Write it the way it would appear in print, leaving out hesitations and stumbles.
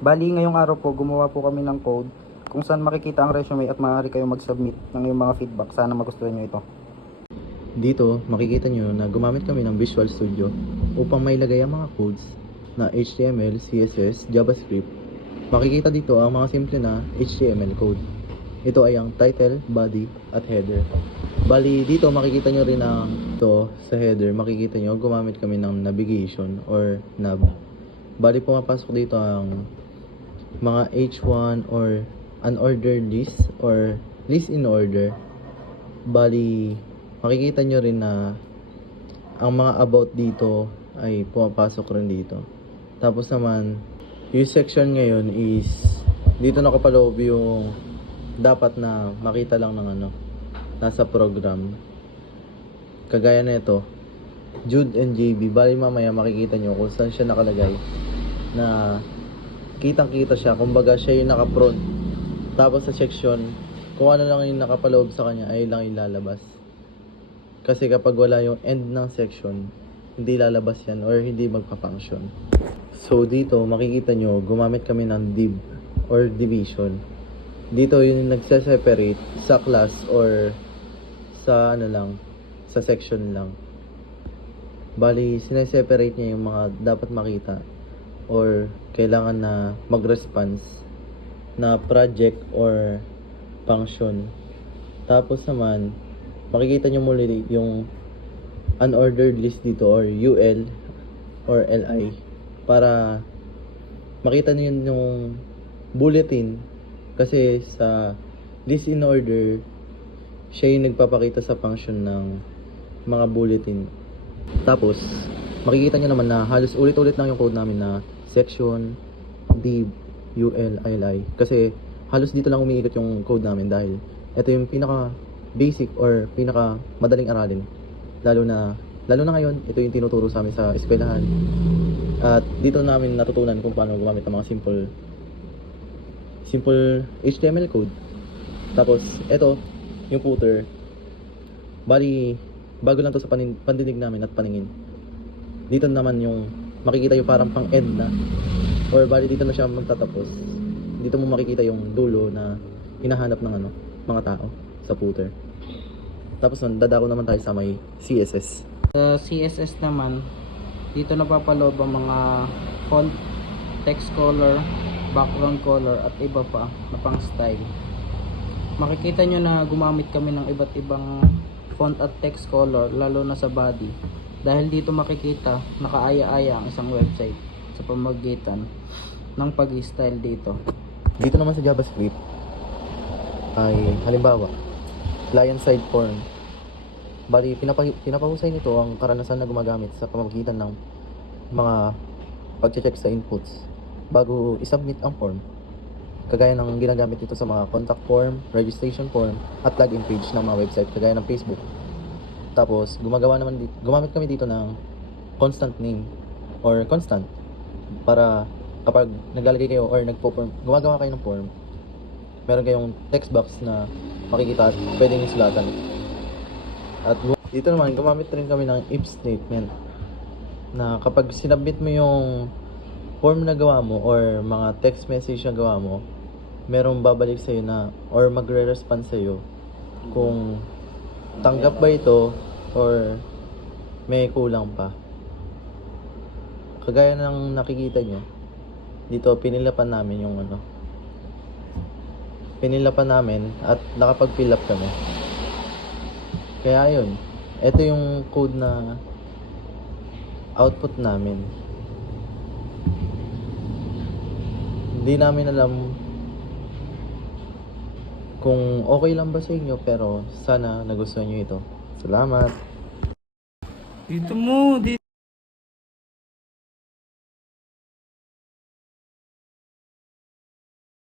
Bali, ngayong araw po, gumawa po kami ng code kung saan makikita ang resume at maaari kayong mag-submit ng iyong mga feedback. Sana magustuhan nyo ito. Dito, makikita nyo na gumamit kami ng Visual Studio upang mailagay ang mga codes na HTML, CSS, JavaScript. Makikita dito ang mga simple na HTML code. Ito ay ang title, body, at header. Bali, dito makikita nyo rin ang ito sa header. Makikita nyo, gumamit kami ng navigation or nav. Bali, pumapasok dito ang mga H1 or unordered list or list in order. Bali, makikita nyo rin na ang mga about dito ay pumapasok rin dito. Tapos naman, yung section ngayon is dito nakapaloob yung dapat na makita lang ng nasa program. Kagaya na ito, Jude and JB. Bali, mamaya makikita nyo kung saan siya nakalagay na kitang-kita siya, kumbaga siya yung naka-front. Tapos sa section, kung ano lang yung nakapaloob sa kanya ay lang ilalabas. Kasi kapag wala yung end ng section, hindi lalabas yan or hindi magpa-function. So dito, makikita nyo, gumamit kami ng div or division. Dito yung nagse-separate sa class or sa sa section lang. Bali, sineseparate niya yung mga dapat makita or kailangan na mag-response na project or function. Tapos naman, makikita nyo muli yung unordered list dito or UL or LI para makita nyo yung bulletin kasi sa list in order siya yung nagpapakita sa function ng mga bulletin. Tapos, makikita nyo naman na halos ulit-ulit lang yung code namin na section, div, UL, ILI. Kasi halos dito lang umiikot yung code namin dahil ito yung pinaka basic or pinaka madaling aralin. Lalo na ngayon, ito yung tinuturo sa amin sa eskwelahan. At dito namin natutunan kung paano gumamit ng mga simple HTML code. Tapos, ito, yung footer. Bali, bago lang to sa pandinig namin at paningin. Dito naman yung makikita yung parang pang-end na or bali dito na siya magtatapos. Dito mo makikita yung dulo na hinahanap ng mga tao sa footer. Tapos dadako naman tayo sa may CSS. Sa CSS naman, dito napapaloob ang mga font, text color, background color at iba pa na pang style. Makikita nyo na gumamit kami ng iba't ibang font at text color lalo na sa body. Dahil dito makikita nakaaya-aya ang isang website sa pamamagitan ng pag-style dito. Dito naman sa JavaScript ay halimbawa client-side form. Bali, pinapahusay nito ang karanasan na gumagamit sa pamamagitan ng mga pag-check sa inputs bago isubmit ang form. Kagaya ng ginagamit nito sa mga contact form, registration form, at login page ng mga website kagaya ng Facebook. Tapos, gumamit kami dito ng constant name or constant para kapag naglalagay kayo or gumagawa kayo ng form, meron kayong text box na makikita at pwede nyo sulatan. At dito naman, gumamit rin kami ng if statement na kapag sinubmit mo yung form na gawa mo or mga text message na gawa mo, merong babalik sa'yo na or magre-respond sa'yo kung tanggap ba ito or may kulang pa. Kagaya ng nakikita nyo dito, pinilapan namin at nakapag-fill up kami. Kaya yun, ito yung code na output namin. Hindi namin alam kung okay lang ba sa inyo, pero sana nagustuhan nyo ito. Salamat! Dito mo,